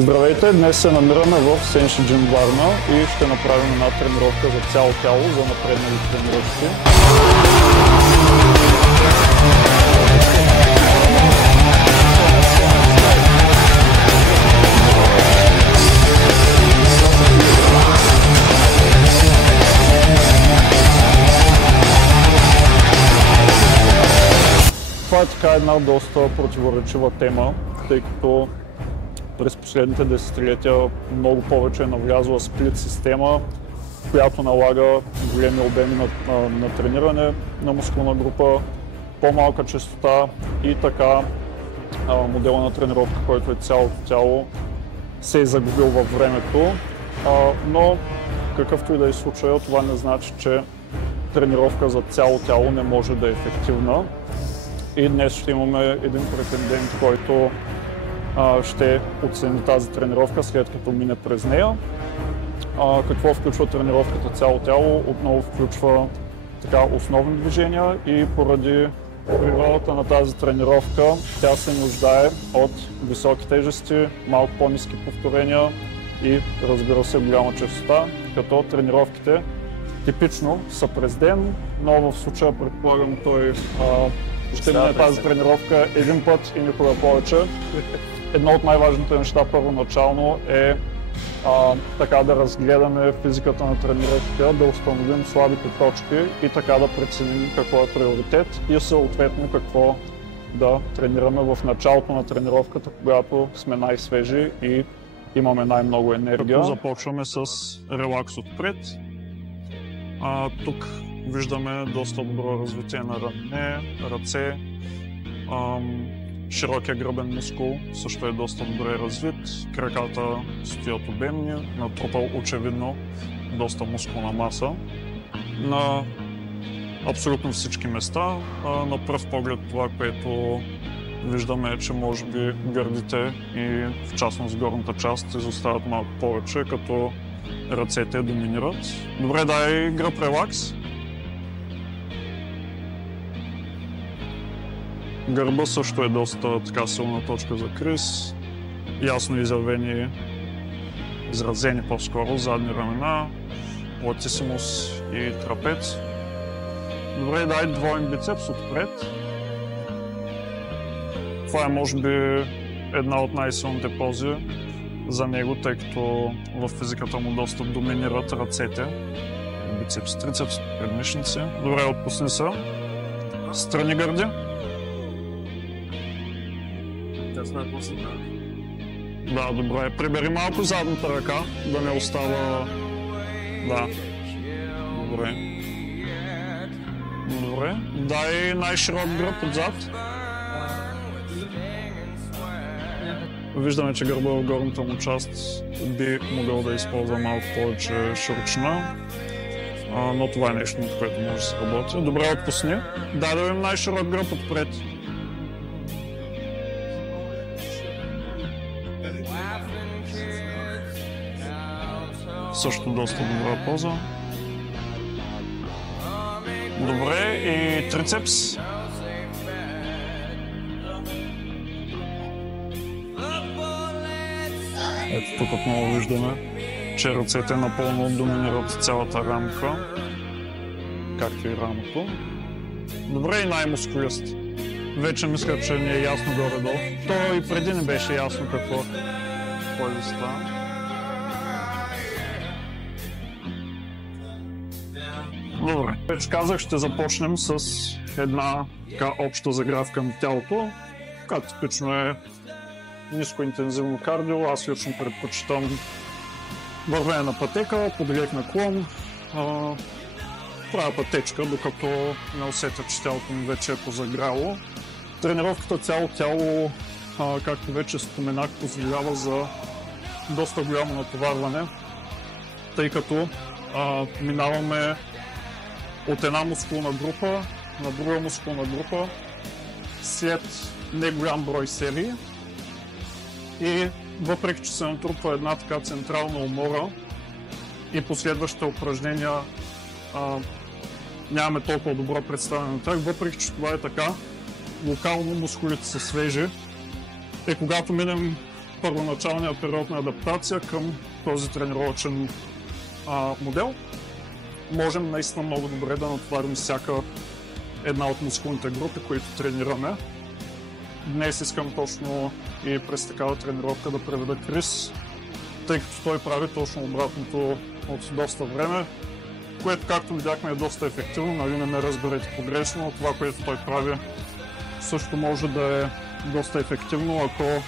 Здравейте, днес се намираме в Сенши Джим Варна и ще направим една тренировка за цяло тяло за напреднали тренировки. Това е така една доста противоречива тема, тъй като през последните десетилетия много повече е навлязла сплит система, която налага големи обеми на трениране на мускулна група, по-малка честота и така модела на тренировка, който е цялото тяло, се е загубил във времето. Но какъвто и да е случая, това не значи, че тренировка за цяло тяло не може да е ефективна. И днес ще имаме един претендент, който ще оцени тази тренировка, след като мине през нея. Какво включва тренировката цяло тяло? Отново включва основни движения и поради природата на тази тренировка тя се нуждае от високи тежести, малко по-ниски повторения и, разбира се, голяма честота, като тренировките типично са през ден, но в случая предполагам той ще мине тази тренировка един път и никога повече. Едно от най-важните неща първоначално е да разгледаме физиката на тренировките, да установим слабите точки и така да преценим какво е приоритет и съответно какво да тренираме в началото на тренировката, когато сме най-свежи и имаме най-много енергия. Като започваме с релакс отпред. Тук виждаме доста добро развитие на рамене, ръце. Широкия гръбен мускул също е доста добре развит. Краката стоят обемни, натрупал очевидно доста мускулна маса на абсолютно всички места. На пръв поглед това, което виждаме е, че може би гърдите и в частност горната част изостават малко повече, като ръцете доминират. Добре, дай гръб релакс. Гърба също е доста силна точка за криз. Ясно изразени по-скоро задни ramена, латисимус и трапец. Добре, дай двоен бицепс отпред. Това е може би една от най-силните пози за него, тъй като в физиката му доста доминират ръцете. Бицепс, трицепс, предмишници. Добре, отпусни се. Страни гърди. Да, добре. Прибери малко задната ръка, да не остава... Да. Добре. Добре. Дай най-широк гръб отзад. Виждаме, че гърба в горната му част би могъл да използва малко повече широчина, но това е нещо, над което може да се работи. Добре, отпусни. Дай да видим най-широк гръб отпред. Също доста добра поза. Добре, и трицепс. Ето тук отново виждаме, че ръцете напълно доминират цялата рамка, както и рамото. Добре, и най-мускулист. Вече мисля, че ни е ясно горе-долу. То и преди не беше ясно какво да става. Добре. Вече казах, ще започнем с една обща загрявка на тялото, която типично е нискоинтензивно кардио. Аз лично предпочитам вървене на пътека, подлег наклон. Правя пътечка, докато не усетя, че тялото ми вече е позагряло. Тренировката цяло тяло, както вече споменах, позволява за доста голямо натоварване, тъй като минаваме от една мускулна група на друга мускулна група след неголям брой серии и въпреки, че се натрупва една така централна умора и последващите упражнения нямаме толкова добро представяне на тях, въпреки, че това е така, локално мускулите са свежи и когато минем първоначалния период на адаптация към този тренировъчен модел, можем наистина много добре да натоварим всяка една от мускулните групи, които тренираме. Днес искам точно и през такава тренировка да преведа Крис, тъй като той прави точно обратното от доста време, което, както видяхме, е доста ефективно, нали, не ме разберете погрешно, но това, което той прави, също може да е доста ефективно, ако,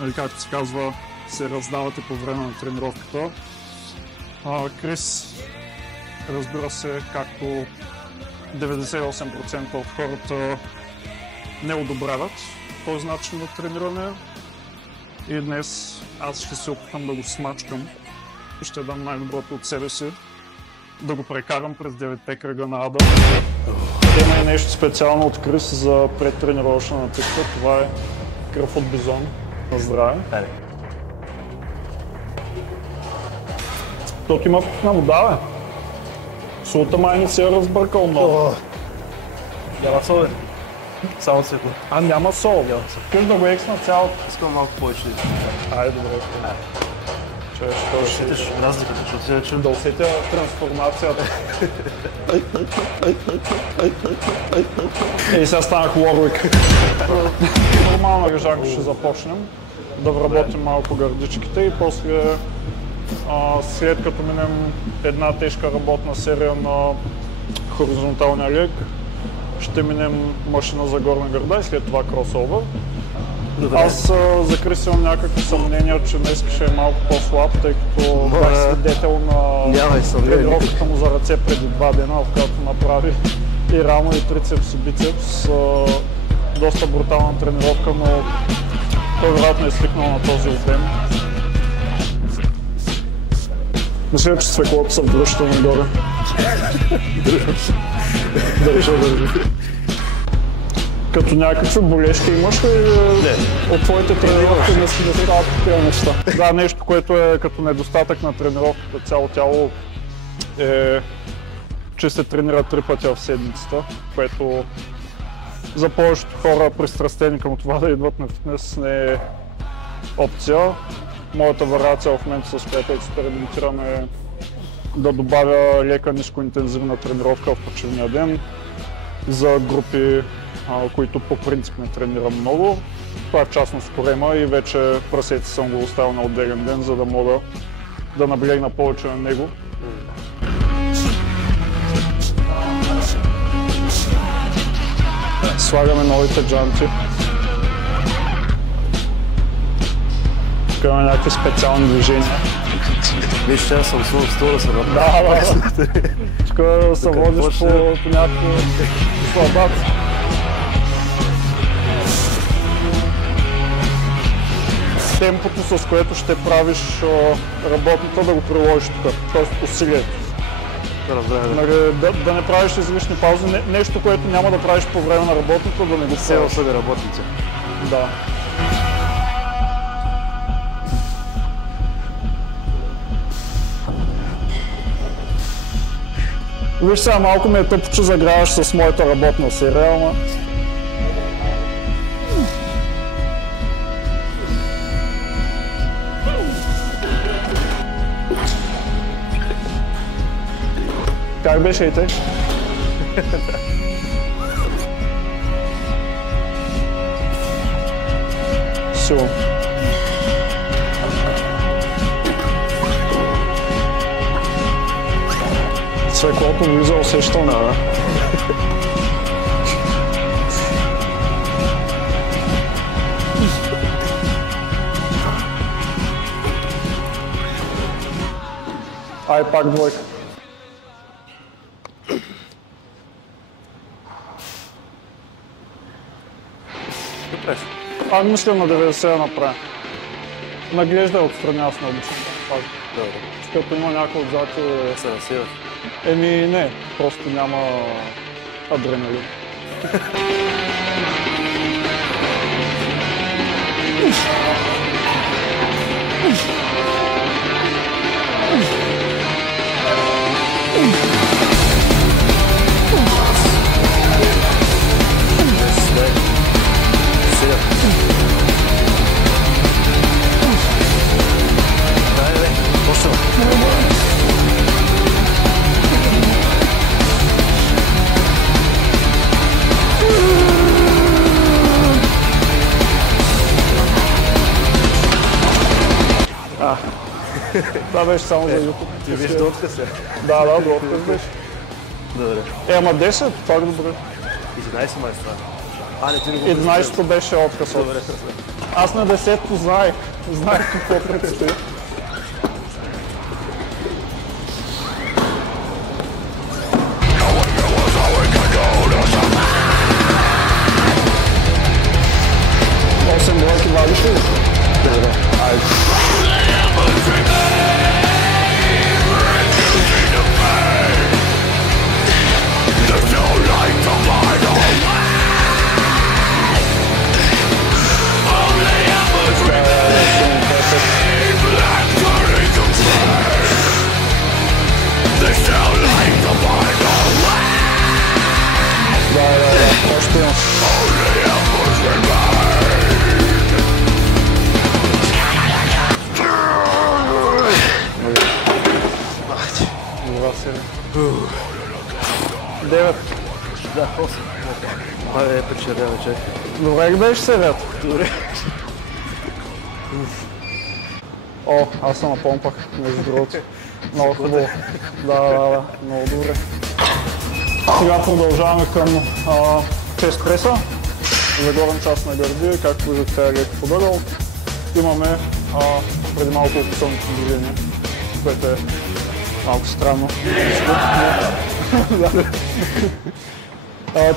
нали, както се казва, се раздавате по време на тренировката. Крис, разбира се, както 98% от хората не одобряват този начин на трениране, и днес аз ще се опитам да го смачкам и ще дам най-доброто от себе си, да го прекарам през 9-те кръга на ада. Има и нещо специално от Крис за предтренировъчна нативка. Това е кръв от бизон. На здраве. Тук има вкусна вода, бе. Солта май не се е разбъркал много. Няма сол, бе. Само цветно. Няма сол. Къж да го ексна цялото. Искам малко повече. Айде, добре. Да усетиш разликата, защото си вече... Да усетя трансформацията. И сега станах Уорвик. Нормална ръжанка ще започнем. Да вработим малко гърдичките и после, след като минем една тежка работна серия на хоризонталния лег, ще минем машина за горна гърда и след това кросовър. Аз за Крис имам някакви съмнения, че днес ще е малко по-слаб, тъй като бях свидетел на тренировката му за ръце преди 2 дена, в която направи и рамо, и трицепс, и бицепс. Доста брутална тренировка, но той вероятно е свикнал на този обем. Мисля, че свеклото се връща нагоре. Държа. Като някакви болешки имаш ли от твоите тренировки не си да стават такива неща? Да, нещо, което е като недостатък на тренировката цяло тяло е, че се тренира 3 пъти в седмицата, което за повечето хора, пристрастени към това да идват на фитнес, не е опция. Моята вариация в момента, с която експериментирам, е да добавя лека нискоинтензивна тренировка в почивния ден за групи, които по принцип не тренирам много. Това е в частност корема и вече прасете съм го оставил на отделен ден, за да мога да наблегна повече на него. Слагаме новите джанти. Тук имаме някакви специални движения. Виж, че аз съм стора се направя. Да. Тук се водиш по някакво слабат. Темпото, с което ще правиш работната, да го приложиш тук, т.е. усилието. Да не правиш излишни паузи, нещо, което няма да правиш по време на работната, да не го правиш. Все работните. Да. Виж сега, малко ме е тъпо, че заграваш с моята работна серия, ама... Как беше и те? Силно. Свеклото влиза усещане, да? Ай, пак двойка. Мисля на 90 да направя. Наглеждай отстрани, аз не обичам да пазя. Като има някой отзад и... Се насиваш. Не, просто няма адреналин. Това беше само за YouTube. Ти беше до отказ, е? Да, до отказ беше. Добре. Ама 10, пак добре. 11 май става. А, не, ти не го 11-то беше отказ. Добре. Аз на 10-то знаех какво предстои. Осем бройки вадиш ли? Добре. Айде. Да, още имам. Добра серия. 9. Да, 8. Абе, печеля, чай. Добре ги беше серията. Добре. О, аз се напомпах, между другото. Много хубаво. Да, много добре. Сега продължаваме към чест преса. За горен част на гърди, както виждате, тя е леко подъгъл. Имаме преди малко описаното движение, което е малко странно.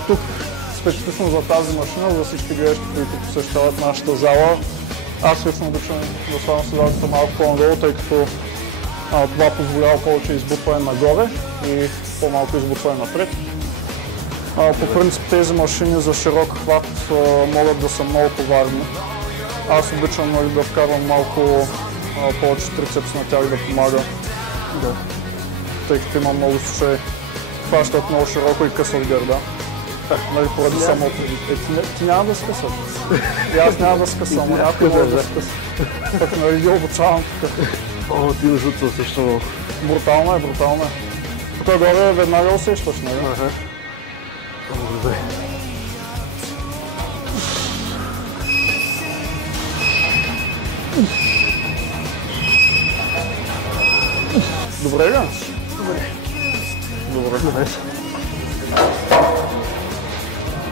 Тук специфично за тази машина, за всички гледащи, които посещават нашата зала, аз лично обичам да слагам седалката малко по-надолу, тъй като това позволява повече избутване нагоре и по-малко избутване напред. По принцип тези машини за широк хват могат да са много товарни. Аз обичам да вкарвам малко повече трицепс на тях да помага. Да. Тъй като има много случаи, хващат много широко и къса от гърда. Поради самото. Ти няма да скъсаш. И аз няма да скъсам, а някой може да скъса. Пък ги обучавам тук. О, ти ужутва също много. Брутално е. Тук горе веднага усещаш, нали? Добре. Добре ли? Добре.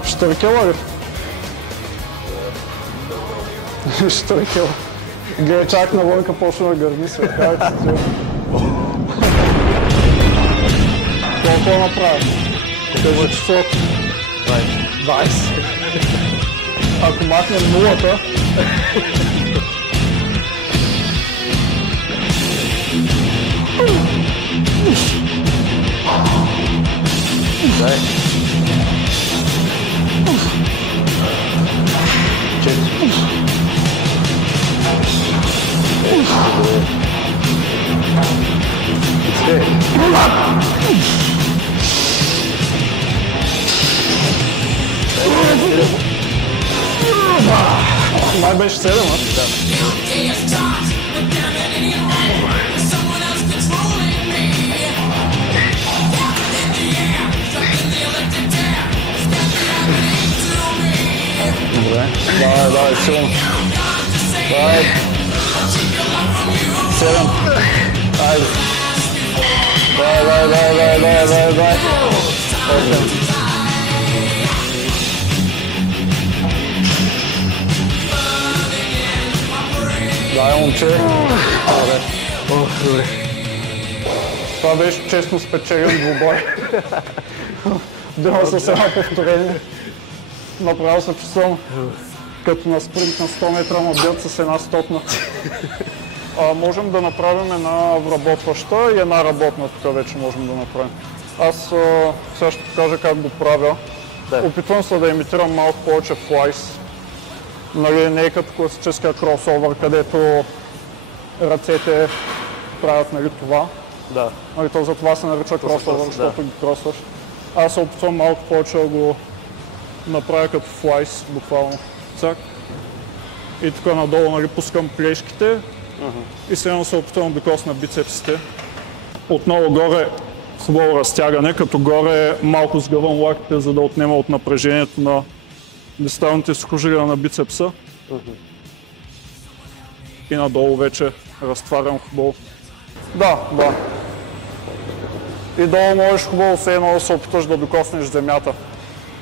Штъркела ли? Штъркела. Гледай, чак навънка почна да гърми се. Колко направя? Кажи числото. 20. Ако махнем нулата... Дай. 4. Май беше 7, а? Добре. Давай, силно. Давай. 7. Айде. Давай. 8. Дай, момче. Добре. Добре. Това беше честно спечелен двубой. Дела с едно повторение. Направо се чувствам като на спринт на 100 метра на бят с една стотна. Можем да направим една обработваща и една работна, тук вече можем да направим. Аз сега ще покажа как го правя. Да. Опитвам се да имитирам малко повече флайс. Нали, не е като класическия кросовър, където ръцете правят, нали, това. Да. Нали, то за това се нарича кросовър, защото ги кросваш. Аз се опитвам малко повече да го направя като флайс, буквално. Цак. И тук надолу, нали, пускам плешките и сега се опитвам да докосна бицепсите. Отново горе хубаво разтягане, като горе малко сгъвам лактите, за да отнема от напрежението на дисталните сухожилия на бицепса. И надолу вече разтварям хубаво. Да, да. И долу можеш хубаво все едно да се опиташ да докоснеш земята.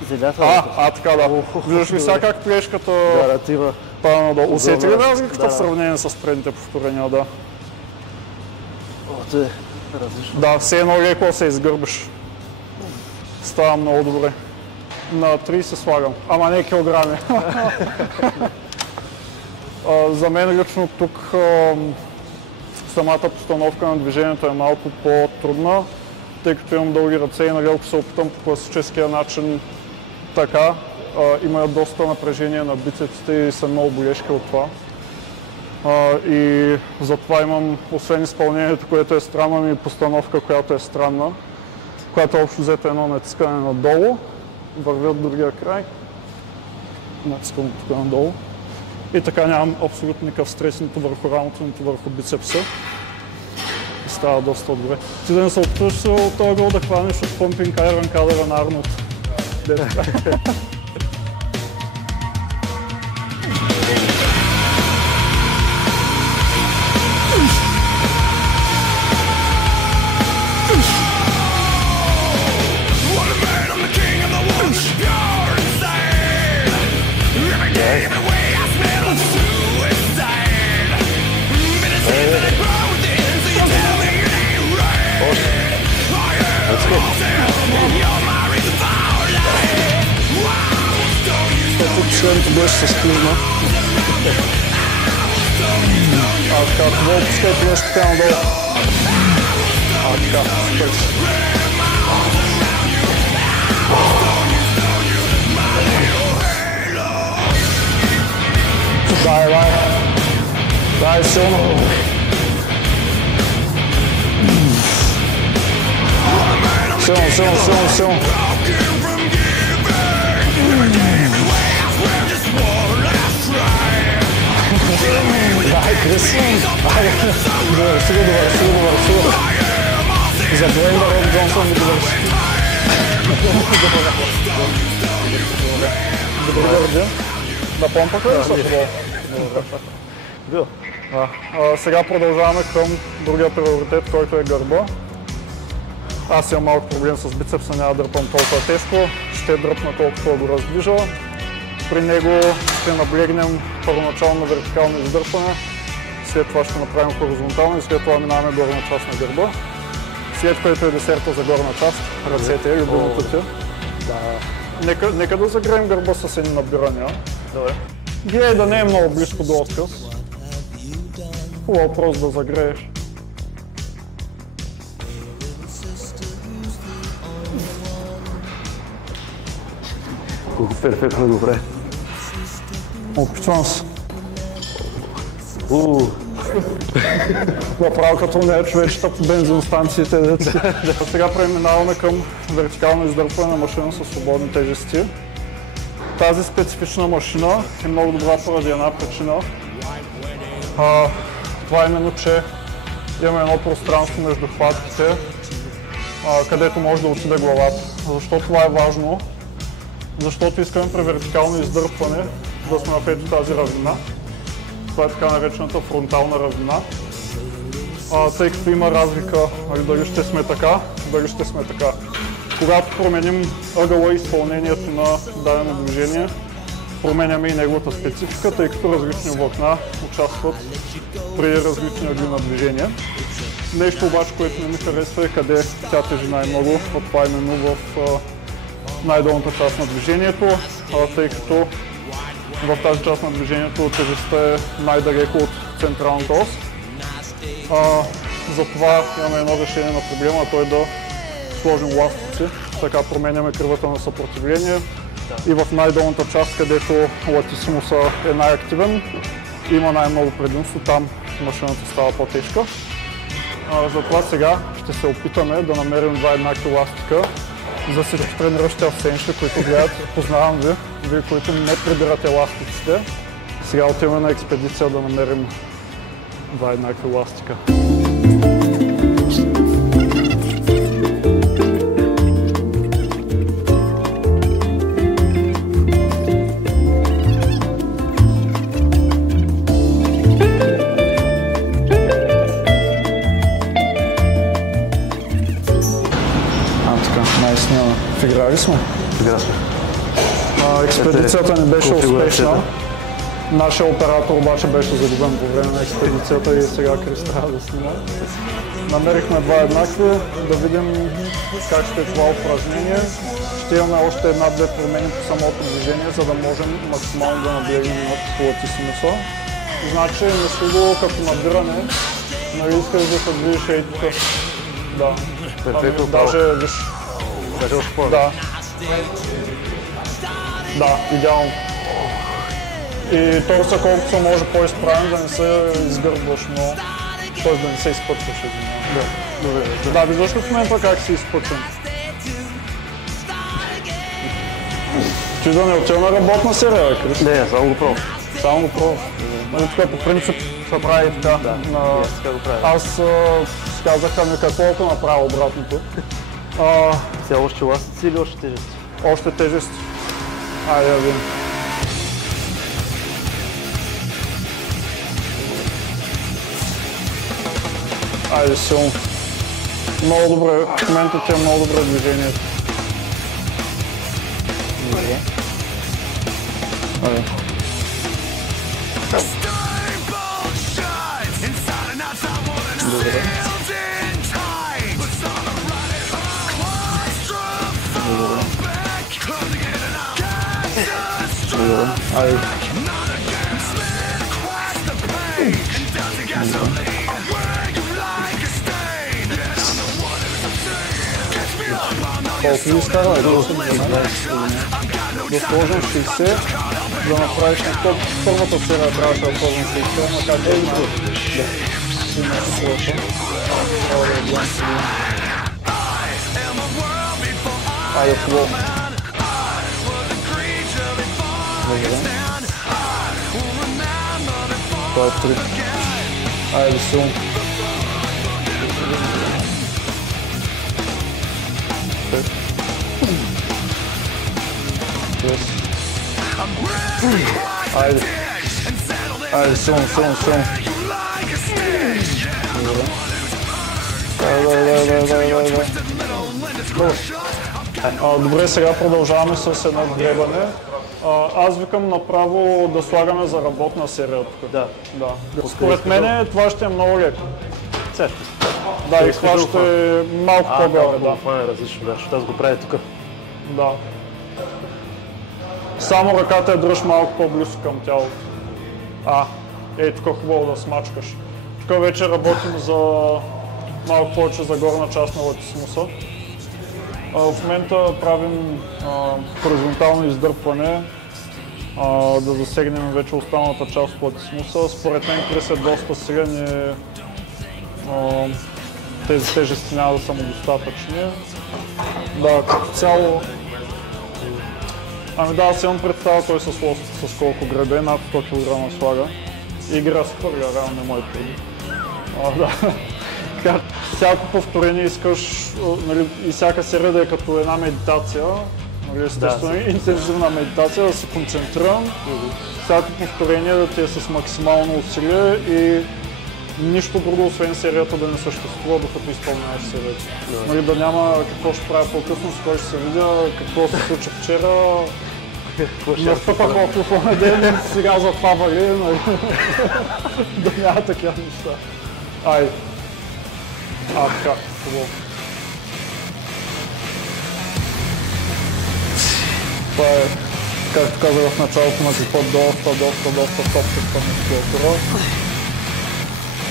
Земята? Така да. Виждаш ли сега как плешката пада надолу? Усети ли разликата в сравнение с предните повторения? Да. Това е различно. Да, все едно леко се изгърбиш. Става много добре. На 30 слагам, ама не килограми. За мен лично тук самата постановка на движението е малко по-трудна, тъй като имам дълги ръце и нали, ако се опитам по класическия начин така, има доста напрежение на бицепсите и съм много болешки от това. И затова имам, освен изпълнението, което е странно, и постановка, която е странна, която общо взето едно натискане надолу, вървя от другия край, натискам тук надолу. И така нямам абсолютно никакъв стрес нито върху рамото, нито върху бицепса. И става доста добре. Ти да не се опитваш от този гол да хванеш от Pumping Iron кадъра на Арнолд. Последното беше с клизма. Така, хубаво пускайте нещо така надолу. Така, супер. Дай. Дай силно. Силно. Дай, Крис. Добре. За Дуейн да Роб Джонсън ми довърши. Добре, държа. На помпаха ли са хубаво? Бил. Сега продължаваме към другия приоритет, който е гърба. Аз имам малко проблем с бицепса, няма да дърпам толкова тежко. Ще дръпна колкото го раздвижа. При него ще наблегнем първоначално на вертикално издърпане, след това ще направим хоризонтално и след това минаваме горна част на гърба. След което е десерта за горна част, ръцете, любимото ти. Нека да загреем гърба с едни набирания. Гледай да не е много близко до отказ. Хубаво просто да загрееш. Колко перфектно добре. Опитвам се. Направо като не е човечета по бензиностанциите. Сега преминаваме към вертикално издърпване на машина с свободни тежести. Тази специфична машина е много добра поради една причина. Това е именно, че имаме едно пространство между хватките, където може да отиде главата. Защо това е важно? Защото искаме при вертикално издърпване да сме на ето тази равнина. Това е така наречената фронтална равнина. Тъй като има разлика дали ще сме така, дали ще сме така. Когато променим ъгъла и изпълнението на дадено движение, променяме и неговата специфика, тъй като различни влакна участват при различни ъгли на движение. Нещо обаче, което не ми харесва е къде тя тежи най-много, това е именно в най-долната част на движението, тъй като в тази част на движението тежестта е най-далеко от централната ос. Затова имаме едно решение на проблема, а то е да сложим ластици, така променяме кривата на съпротивление и в най-долната част, където латисимуса е най-активен, има най-много предимство, там машината става по-тежка. Затова сега ще се опитаме да намерим два еднакви ластика за всички трениращи асенши, които гледат. Познавам ви, вие, които не прибирате ластиците. Сега отиваме на експедиция да намерим два еднакви ластика. Готови сме. Прекрасно. Експедицията ни беше успешна. Нашия оператор обаче беше загубен по време на експедицията и сега Крис трябва да снима. Намерихме два еднакви, да видим как ще е това упражнение. Ще имаме още една-две промени по самото движение, за да можем максимално да наблегнем на платисимуса. Значи, мисли го като набиране, нали искаш да се движиш ей тук. Да. Перфектно, даже виж. Даже още по-добре. Да. Да, идеално. И торса колкото се може по-изправен, да не се изгърбваш, но т.е. да не се изпъчваш. Да, добре. Да, виждаш ли в момента как си изпъчвам? Ти да не отива на работна серия, Крис? Не, само го пробвам. Само го пробвам. Нали тук по принцип се прави така. Да, така го правя. Аз казаха ми какво ако направя обратното. Сега още ластици или още тежести? Още тежести. Айде да видим. Айде силно. Много добре, в момента ти е много добре движение. Добре. Айде. Добре. Добре. Айде. Колко ви изкарва? Да сложим 60, да направиш на първата серия трябваше да сложим 60, макар да има силата. Айде хубаво. Добре. Това е 3. Айде силно. Айде. Айде, силно. Добре, сега продължаваме с едно гребане. Аз викам направо да слагаме за работна серия тук. Да. Според мен това ще е много леко. Цешко. Да, и това ще е малко по-бяло. Да. Това е различно, защото аз го правя тук. Да. Само ръката я дръж малко по-близо към тялото. Ей, тук хубаво да смачкаш. Тук вече работим за малко повече за горна част на латисимуса. В момента правим хоризонтално издърпване, да засегнем вече останалата част от латисимуса. Според мен Крис е доста силен и тези тежести няма да са му достатъчни. Да, като цяло... Аз имам представа той с колко гребе, над 100 кг слага. И игра се хвърля, реално не мой трудно. Да. Всяко повторение искаш, нали, и всяка серия да е като една медитация, нали, естествено интензивна медитация, да се концентрирам. Всяко повторение да ти е с максимално усилие и нищо друго, освен серията да не съществува, докато изпълняваш серията. Нали, да няма какво ще правя по-късно, с кой ще се видя, какво се случи вчера. Настъпах в понеделник, сега за това вали, нали? Да няма такива неща. Айде. Така, хубаво. Това е, както казах в началото на типа, доста топчета мускулатура.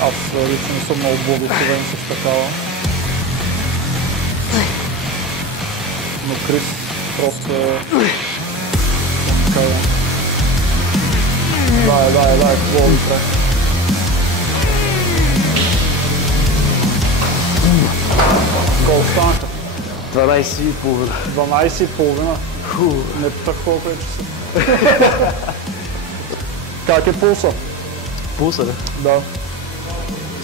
Аз лично не съм много благословен с такава. Но Крис просто е... Дай, хубаво ви прави. Колко станаха? 12,5. 12,5? Не питах колко е часа. Как е пулса? Пулса, ли? Да.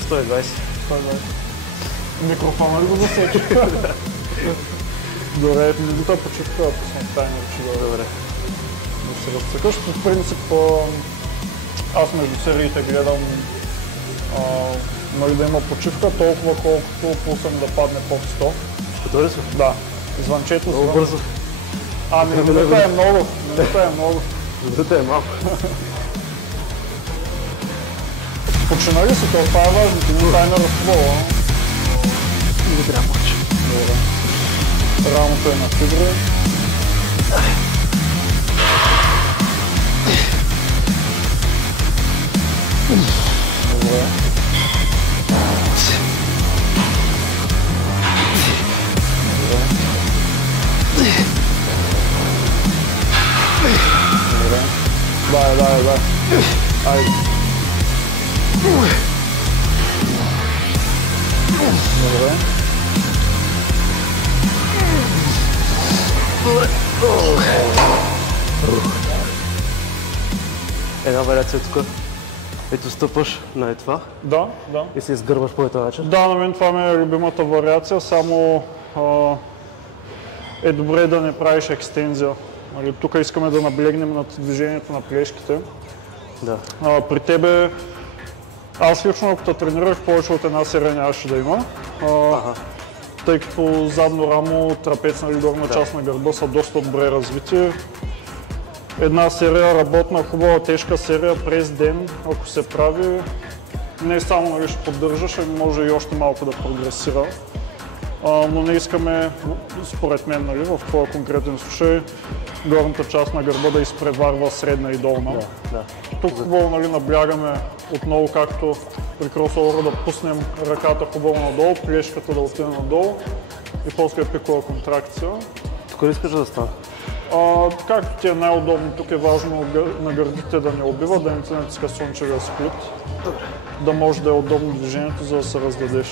120. Микрофона ли го засече? Добре, минута почивка, да пуснем таймер, Добре. Да се разцъкаш. По принцип, аз между сериите гледам нали, да има почивка, толкова колкото пулса ми да падне под 100. Готови ли сме? Да. Звънчето много бързо. Ами, минута е много. Минута е малко. Почина ли си това е важно, ти не тайна разфутбола. Не трябва повече. Добре. Рамото е на фибри. Добре. Дай. Айде. Добре. Една вариация тук. Ето стъпаш на това Да. и се изгърбаш по този начин. Да, на мен това ми е любимата вариация, само е добре да не правиш екстензия. Тук искаме да наблегнем над движението на плешките. Да. При тебе, аз лично ако те тренирах, повече от една серия нямаше да има. Тъй като задно рамо, трапец, горна част на гърба са доста добре развити. Една серия, работна, хубава, тежка серия през ден, ако се прави, не само ще поддържаш, а може и още малко да прогресира. Но не искаме, според мен, в този конкретен случай, горната част на гърба да изпреварва средна и долна. Тук хубаво наблягаме отново, както при кросовъра, да пуснем ръката хубаво надолу, плешката да отиде надолу и после пикова контракция. Тук ли искаш да стане? Както ти е най-удобно, тук е важно на гърдите да не убива, да не ти натиска слънчевия сплит. Да може да е удобно движението, за да се раздадеш.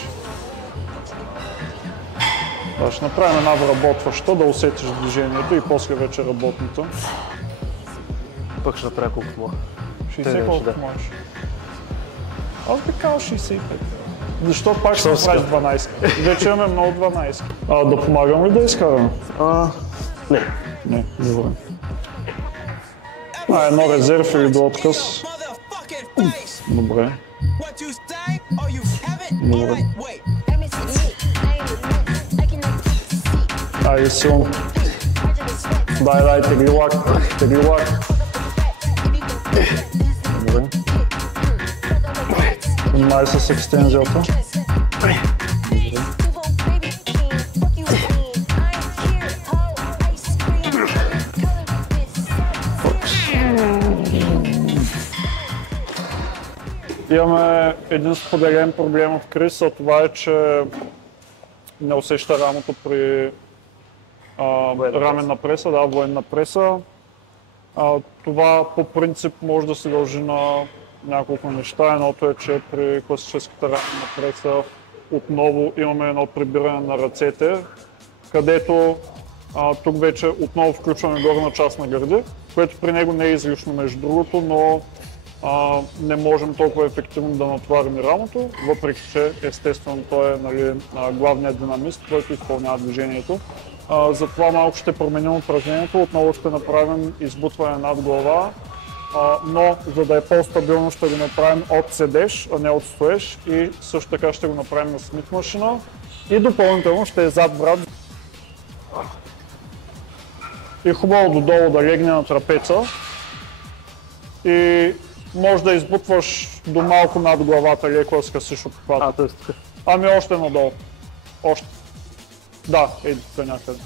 Ще направим една вработваща, да усетиш движението и после вече работната. Пък ще направя колкото мога. 60 колкото можеш. Аз би казал 65. Защото пак ще направиш 12. Вече имаме много 12. Да помагам ли да изкараме? Не. Не, добре. Едно резерв или до отказ. Добре. Добре. Айде силно. Дай, тегли лак. Добре. Внимай с екстензията. Имаме един споделен проблем в Крис, а това е, че не усеща рамото при раменна преса, военна преса. Това по принцип може да се дължи на няколко неща. Едното е, че при класическата раменна преса отново имаме едно прибиране на ръцете, където тук вече отново включваме горна част на гърди, което при него не е излишно между другото, но не можем толкова ефективно да натоварим и рамото, въпреки че естествено той е главният динамист, който изпълнява движението. Затова малко ще променим упражнението, отново ще направим избутване над глава, но за да е по-стабилно ще го направим от седеш, а не от стоеш и също така ще го направим на Смит машина и допълнително ще е зад врат. И хубаво додолу да легне на трапеца и може да избутваш до малко над главата, леко да скъсиш обхвата. Ами още надолу. Още. Да, еди тук някъде.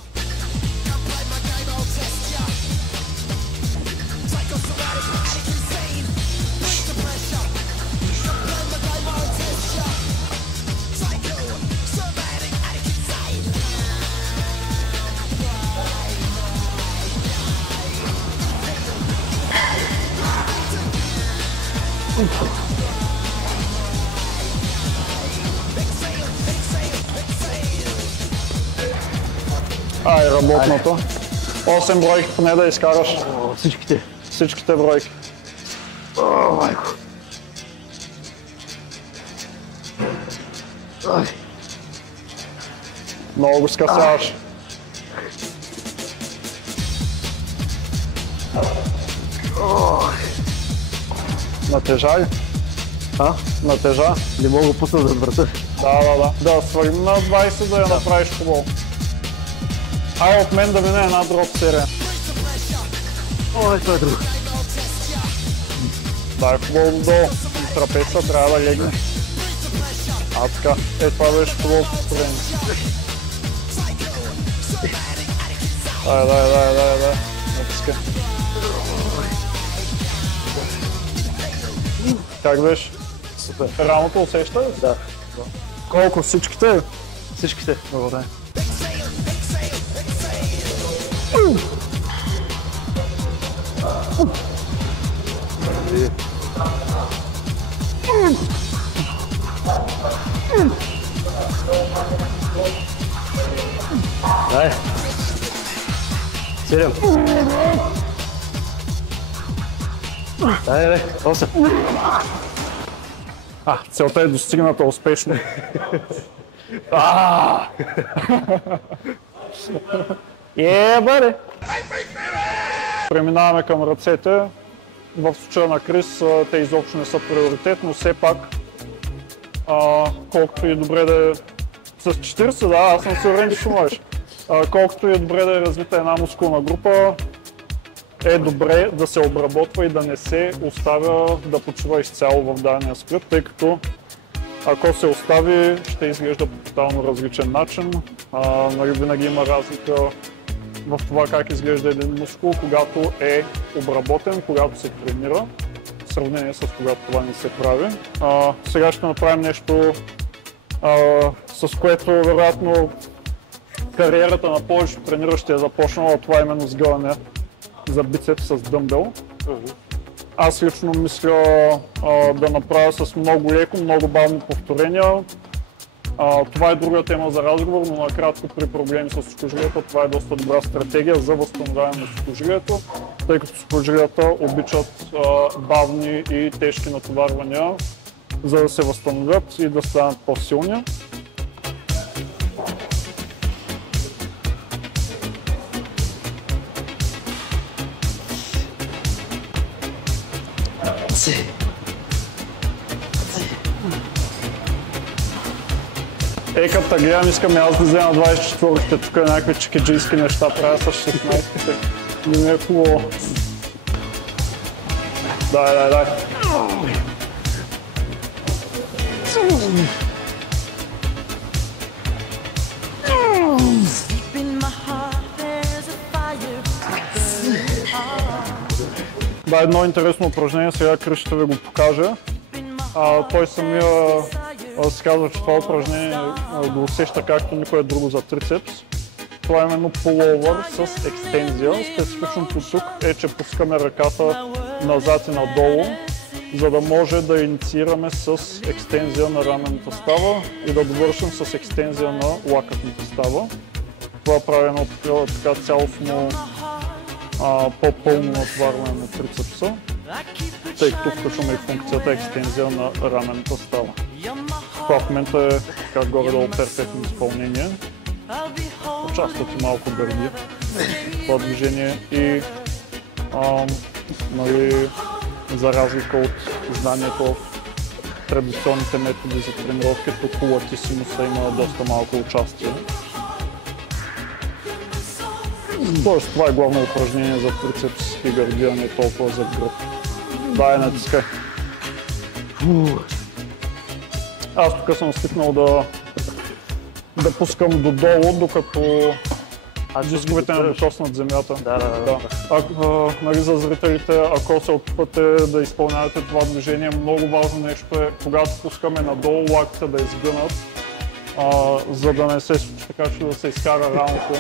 Работното. 8 бройки поне да изкараш. Всичките. Всичките бройки. Майко. Много го скъсяваш. Натежа ли? Натежа? Не мога да пусна зад врата. Да, свалим на 20 да я направиш хубаво. От мен да мине една дроп серия. Ой, това е друго. Дай хубаво долу. Трапеца трябва да легне. Така. Това беше хубаво повторение. Дай. Натискай. Как беше? Супер. Рамото усеща ли? Да. Колко? Всичките? Всичките. Добре. Дай. 7. Дай, 8. Целта е достигната успешно. Бъде! Преминаваме към ръцете. В случая на Крис те изобщо не са приоритет, но все пак колкото и добре да е с 40, да, аз съм сигурен, че ще можеш. Колкото и добре да е развита една мускулна група, е добре да се обработва и да не се оставя да почива изцяло в дадения сплит, тъй като ако се остави, ще изглежда по тотално различен начин. Винаги има разлика в това как изглежда един мускул, когато е обработен, когато се тренира, в сравнение с когато това не се прави. Сега ще направим нещо, с което вероятно кариерата на повечето трениращи е започнала, това е именно сгъване за бицепс с дъмбел. Аз лично мисля да направя с много леко, много бавни повторения. Това е друга тема за разговор, но накратко при проблеми с сухожилието това е доста добра стратегия за възстановяване на сухожилието, тъй като сухожилията обичат бавни и тежки натоварвания, за да се възстановят и да станат по-силни. Като те гледам, искам аз да взема 24-те, тук някакви чекеджийски неща правя с 16-те. Не е хубаво. Дай. Да, едно интересно упражнение, сега Крис ще ви го покажа. Той самия се казва, че това упражнение го усеща както никое друго за трицепс. Това е именно пуловър с екстензия. Специфичното тук е, че пускаме ръката назад и надолу, за да може да инициираме с екстензия на раменната става и да довършим с екстензия на лакътната става. Това прави едно така цялостно по-пълно натоварване на трицепса, тъй като включваме и функцията екстензия на раменната става. Това в момента е така горе-долу перфектно изпълнение. Участват и малко гърди в това движение и за разлика от знанието в традиционните методи за тренировки, тук латисимуса има доста малко участие. Тоест, това е главно упражнение за трицепс и гърди, а не толкова за гръб. Дай, натискай. Аз тук съм свикнал да пускам додолу, докато дисковете не докоснат земята. Да. За зрителите, ако се опитвате да изпълнявате това движение, много важно нещо е, когато пускаме надолу лактите да изгънат, за да не се случи така, че да се изкара рамото.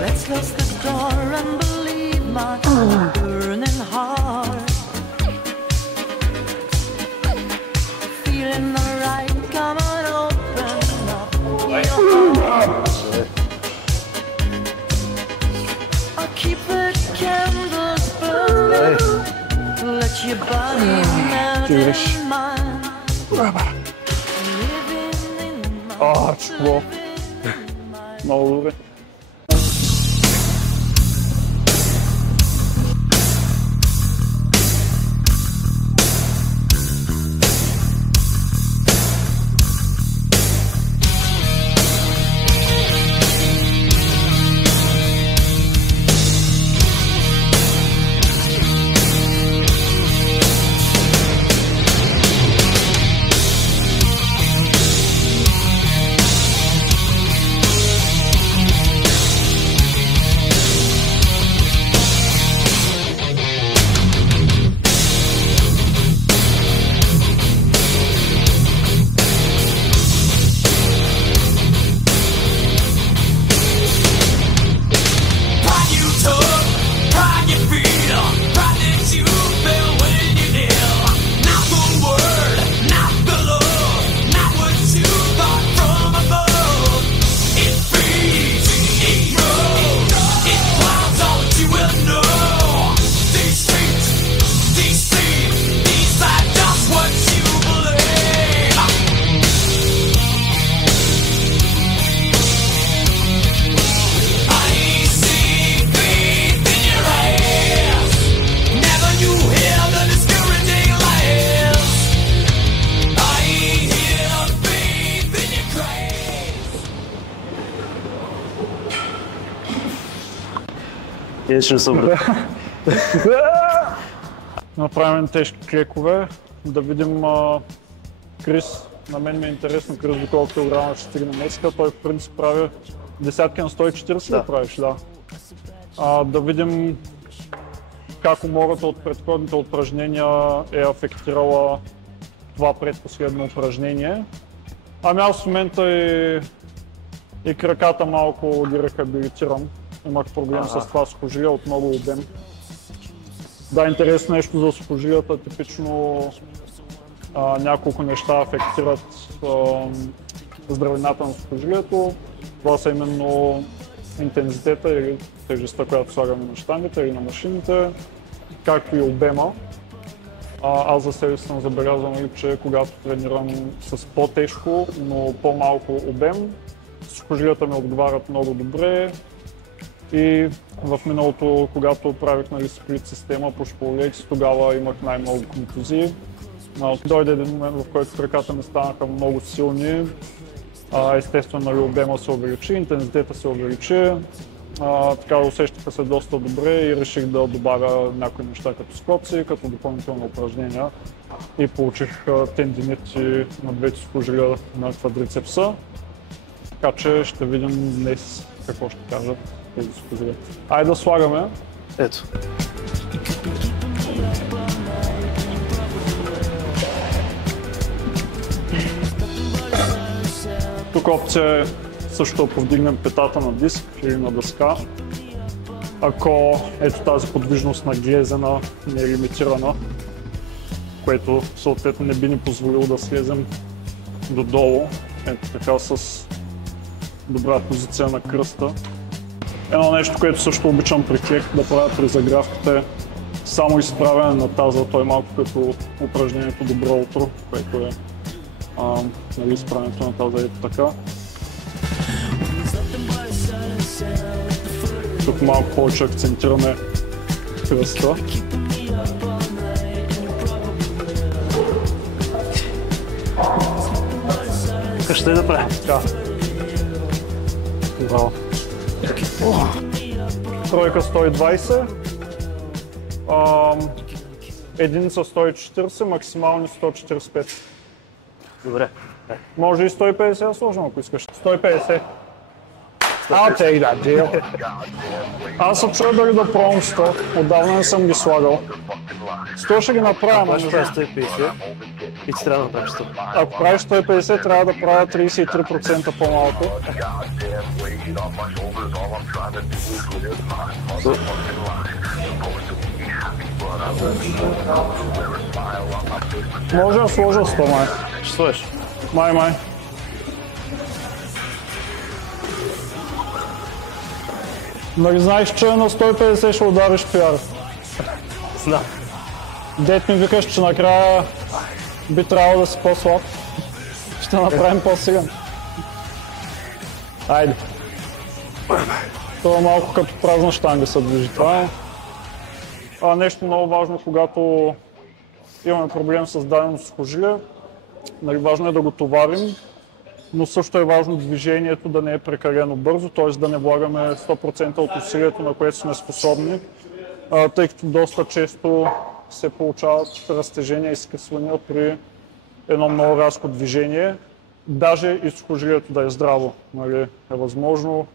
Let's close the door and believe my burning heart. Feeling alright, come on, open up your heart. I'll keep the candles burning. Let your body melt in mine. Living in my Чудо. Много добре. Иначе не съм брат. Направим тежки клекове, да видим Крис. На мен ми е интересно Крис доколко килограма ще стигне днеска. Той в принцип прави десятки на 140 ли правиш, да. Да видим как умората от предходните упражнения е афектирала това предпоследно упражнение. Ами аз в момента и краката малко ги рехабилитирам. Имах проблем с това сухожилие от много обем. Да, интересно нещо за сухожилията, типично няколко неща афектират здравината на сухожилието. Това са именно интензитета или тежестта, която слагаме на щангите или на машините, както и обема. Аз за себе съм забелязвам, че когато тренирам с по-тежко, но по-малко обем, сухожилията ми отговарят много добре. И в миналото, когато правих сплит система по шполлекс, тогава имах най-много контузии. Дойде един момент, в който краката ми станаха много силни. Естествено, обема се увеличи, интензитета се увеличи. Така усещаха се доста добре и реших да добавя някои неща като скоци, като допълнителни упражнения. И получих тендинити на двете сухожилия на квадрицепса. Така че ще видим днес какво ще кажат тези сухожилия. Айде да слагаме. Ето. Тук опция е също да повдигнем петата на диск или на дъска. Ако ето тази подвижност на глезена не е лимитирана, което съответно не би ни позволило да слезем додолу, ето така с добра позиция на кръста. Едно нещо, което също обичам при клек да правя при загрявката е само изправяне на таза. Той е малко като упражнението добро утро, което е изправянето на таза ето така. Тук малко повече акцентираме кръста. Така ще да правим. Така. Браво. Тройка 120. Единица 140, максимални 145. Добре. Може и 150 да сложим, ако искаш. 150. I'll take that deal. Аз се чуя дали да пробвам 100. Отдавна не съм ги слагал. 100 ще ги направя, но Ще правя 150 и ти трябва да направиш 100. ако правиш 150, трябва да правя 33% по-малко. Може да сложа 100, май. Ще сложиш. Май. Нали знаеш, че на 150 ще удариш пиар. Знам. Дет ми викаш, че накрая би трябвало да си по-слаб. Ще направим по-силен. Айде. Това е малко като празна щанга се движи. Това е нещо много важно, когато имаме проблем с дадено сухожилие. Нали, важно е да го товарим, но също е важно движението да не е прекалено бързо, т.е. да не влагаме 100% от усилието, на което сме способни, тъй като доста често се получават разтежения и скъсвания при едно много рязко движение, даже и сухожилието да е здраво. Нали, е възможно.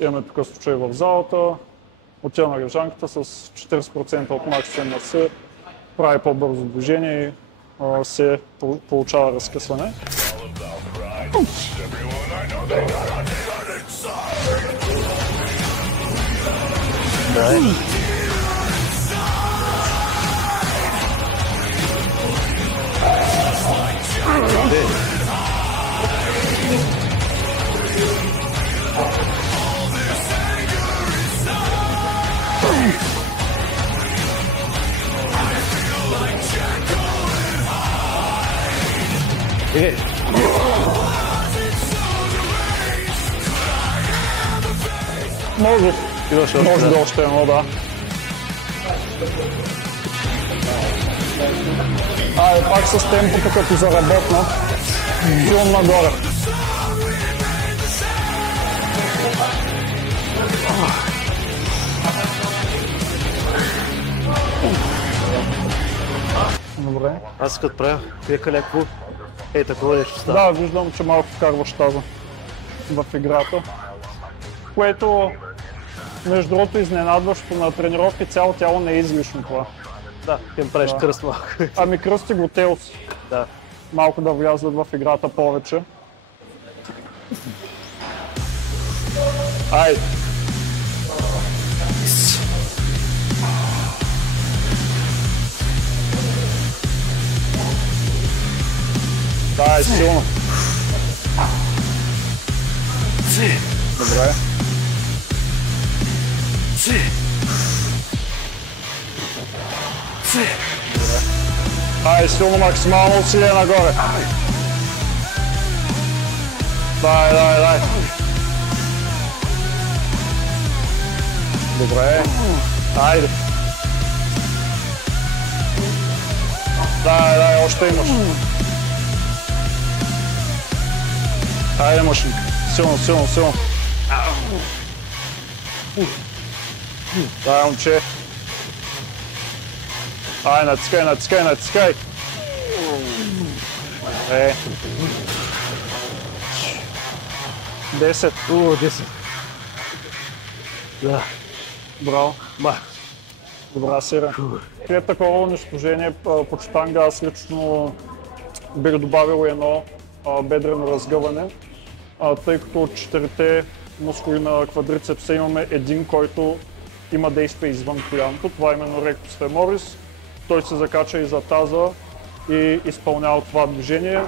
Имаме тук случай в залата, отива на лежанката с 40% от максимум маса, прави по-бързо движение и се получава разкъсване. Може да още едно, да. Айде, пак с темпото като за работна. Филм нагоре. Добре. Аз като правя лека леко, такова нещо става. Да, виждам, че малко вкарваш таза в играта. Което, между другото, изненадващо на тренировки, цяло тяло не е излишно това. Да, им правиш кръст малко. Ами кръсти го телс. Да. Малко да влязат в играта повече. Айде! Да, е силно. Добре. Ай, силно, максимално усилие нагоре. Дай. Добре. Айде. Дай, още имаш. Айде, машинка. Силно. Дай, момче. Ай, натискай. Е. 10. 10. Да. Браво. Добра серия. След такова унищожение по штанга аз лично бих добавил едно бедрено разгъване, тъй като от 4-те мускули на квадрицепса имаме един, който има действие извън коляното. Това е именно ректус феморис. Той се закача и за таза и изпълнява това движение.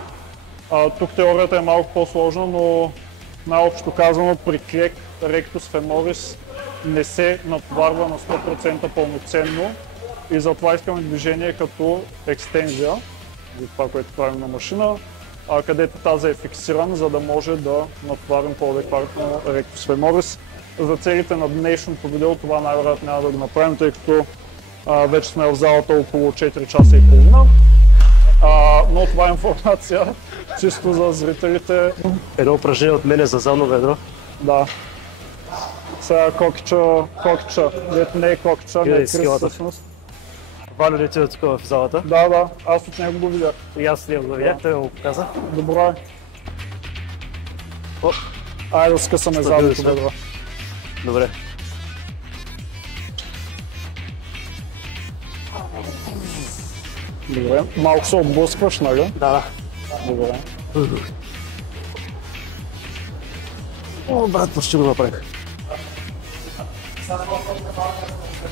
Тук теорията е малко по-сложна, но най-общо казано при крек ректус феморис не се натоварва на 100% пълноценно и затова искаме движение като екстензия, за това, което правим на машина, където таза е фиксиран, за да може да натоварим по-адекватно ректус феморис. За целите на днешното видео това най-вероятно няма да го направим, тъй като вече сме в залата около 4 часа и половина. Но това е информация чисто за зрителите. Едно упражнение от мене за задно ведро. Да. Сега кокича, дето не е кокича, не е Крис всъщност. Валю ли ти тук в залата? Да, аз от него го видях. И аз него го видях, той го показа. Добре. Айде да скъсаме задното бедро. Добре. Добре. Малко се отблъскваш, нали? Да. Добре. О, брат, почти го направих.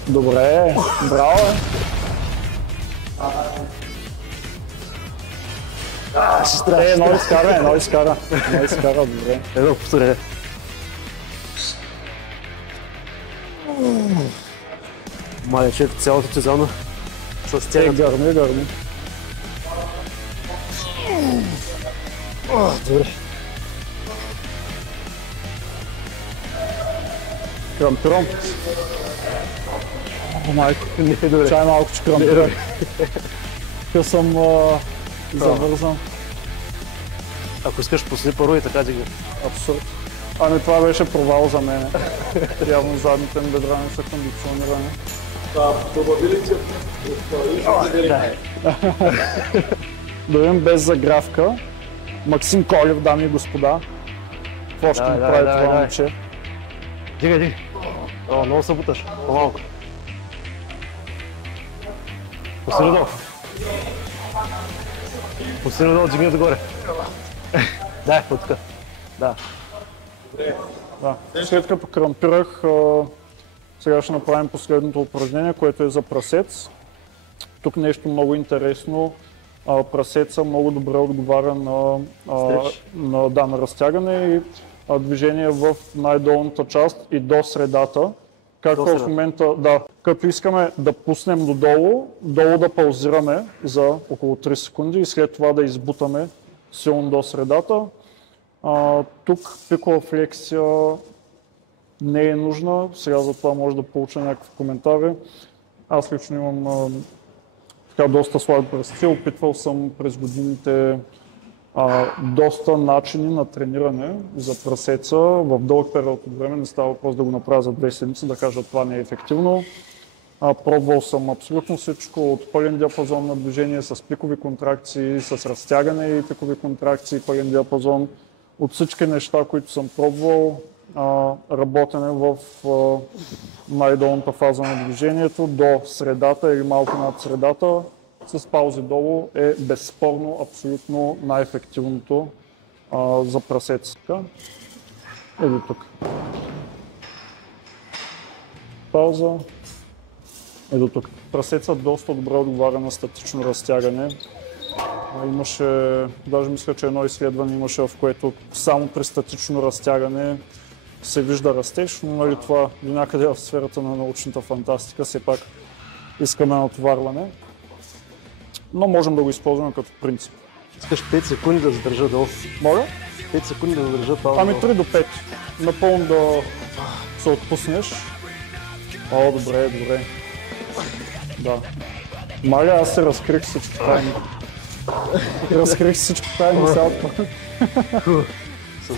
Добре, браво е. Едно изкара, добре. Едно повторение. Малече, цялото ти зона с тягата. Гърни. Добре. Крампирам. Майко, не е добре. Чай малко, че крампирам. Тук съм завързан. Ако искаш, пусни първо и така дигни. Абсурд. Ами това беше провал за мен. Явно задните ми бедра не са кондиционирани. Да видим без загравка. Максим Колев, дами и господа. Какво ще ми прави това момче? Дигай. О, много се буташ. По-малко. Пусти надолу, дигни отгоре. Да, от тук. Да. След като крампирах, сега ще направим последното упражнение, което е за прасец. Тук нещо много интересно. Прасеца много добре отговаря на разтягане и движение в най-долната част и до средата. Както в момента, като искаме да пуснем долу да паузираме за около 3 секунди и след това да избутаме силно до средата. Тук пикова флексия не е нужна, сега за това може да получа някакви коментари. Аз лично имам доста слаби пръсти, опитвал съм през годините доста начини на трениране за прасеца. В дълъг период от време не става въпрос да го направя за 2 седмици, да кажа това не е ефективно. Пробвал съм абсолютно всичко от пълен диапазон на движение с пикови контракции, с разтягане и пикови контракции, пълен диапазон. От всички неща, които съм пробвал, работене в най-долната фаза на движението до средата или малко над средата с паузи долу е безспорно абсолютно най-ефективното за прасецата. Ето тук. Пауза. Ето тук. Прасеца доста добре отговаря на статично разтягане. Имаше, даже мисля, че едно изследване имаше, в което само при статично разтягане се вижда растеж, но нали, това до някъде в сферата на научната фантастика, все пак искаме натоварване. Но можем да го използваме като принцип. Искаш 5 секунди да задържа долу. Моля? 5 секунди да задържа пауза. Ами 3 до 5. Напълно да се отпуснеш. О, добре, добре. Да. Маля, аз се разкрих всички тайни. Разкрих всички тайни сега.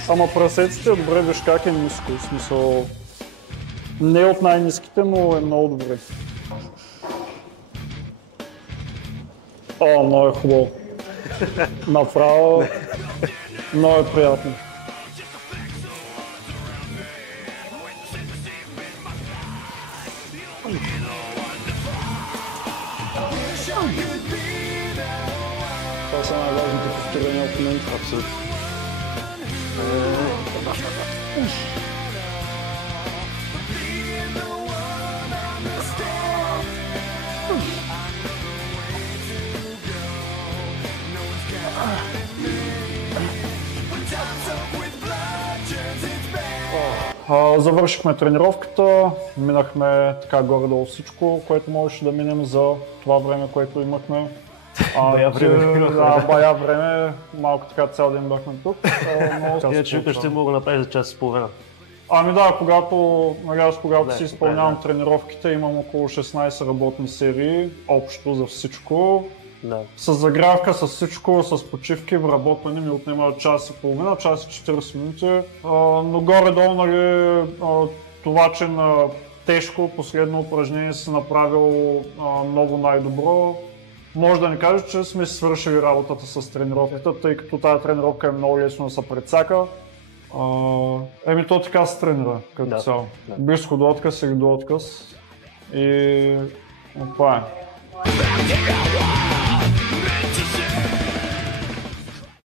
Ама прасеците, добре, виж как е ниско. В смисъл, не от най-ниските, но е много добре. О, много е хубаво. Направо, много е приятно. Това са най-важните повторения от мен. Абсолютно. Завършихме тренировката, минахме така горе-долу всичко, което можеше да минем за това време, което имахме. Бая време. Да, бая време, малко така цял ден бяхме тук. Иначе викаш, ще мога да направиш за час и половина. Ами да, когато си изпълнявам тренировките, имам около 16 работни серии, общо за всичко. Да. С загрявка, с всичко, с почивки, вработване ми отнема час и половина, час и 40 минути. Но горе-долу, нали, това, че на тежко последно упражнение си направил много най-добро, може да ни каже, че сме си свършили работата с тренировката, тъй като тази тренировка е много лесно да се прецака. Еми то така се тренира като цяло. Близко до отказ или до отказ. И това е.